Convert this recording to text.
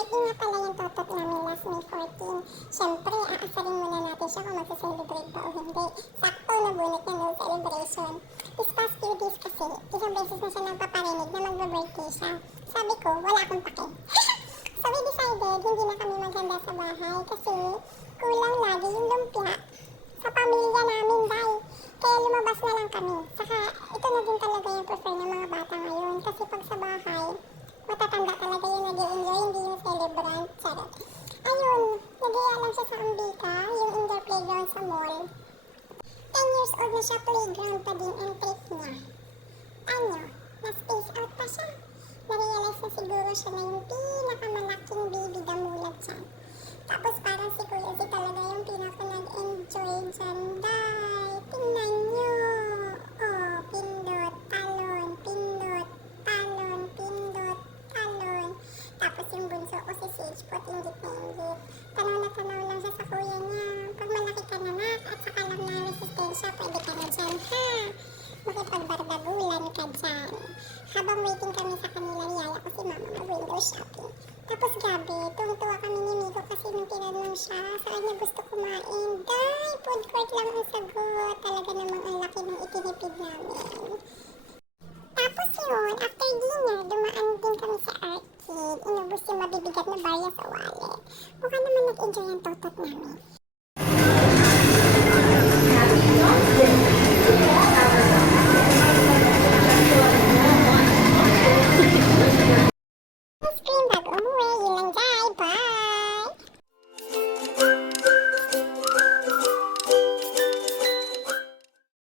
birthday nga pala yung totot namin last May 14. Siyempre, aasarin muna natin siya kung magsa-celebrate ba o hindi. Sakto nabunot niya no celebration. This past few days kasi, isang beses na siya nagpaparinig na magbe-birthday siya. Sabi ko, wala akong pake. So we decided, hindi na kami maghanda sa bahay kasi kulang lagi yung lumpia sa pamilya namin, day. Kaya lumabas na lang kami. Saka, ito na din talaga yung prefer ng mga bata ngayon. Kasi pag sa bahay, matatanda talaga yung nag-i-enjoy, hindi yung celebrant. Charot. Ayun, nag-iaya lang siya sa Ambika, yung indoor playground sa mall. 10 years old na siya, playground pa din ang trip niya. Ano, na-space out pa siya. Narealize na siguro siya na yung pinakamalaking baby damulag dyan. Tapos parang si Kuya Z talaga yung pinaka nag-enjoy dyan, day. Tingnan nyo. Oh, pindot, talon, pindot, talon, pindot, talon. Tapos yung bunso ko si Sage po, tinggit na inggit. Tanaw na tanaw lang siya sa kuya niya. Pag malaki ka na nak, at saka lang na resistensya, pwede ka na dyan, ha? Makipagbardagulan ka dyan. Habang waiting kami sa kanila, niyaya ko si mama mag-window shopping. Tapos gabi, tuwang-tuwa kami ni Miko kasi nung tinanong siya, saan niya gusto kumain. Day, food court lang ang sagot. Talaga namang ang laki ng itinipid namin. Tapos yun, after dinner, dumaan din kami sa arcade. Inubos yung mabibigat na barya sa wallet. Mukha naman nag-enjoy ang totot namin.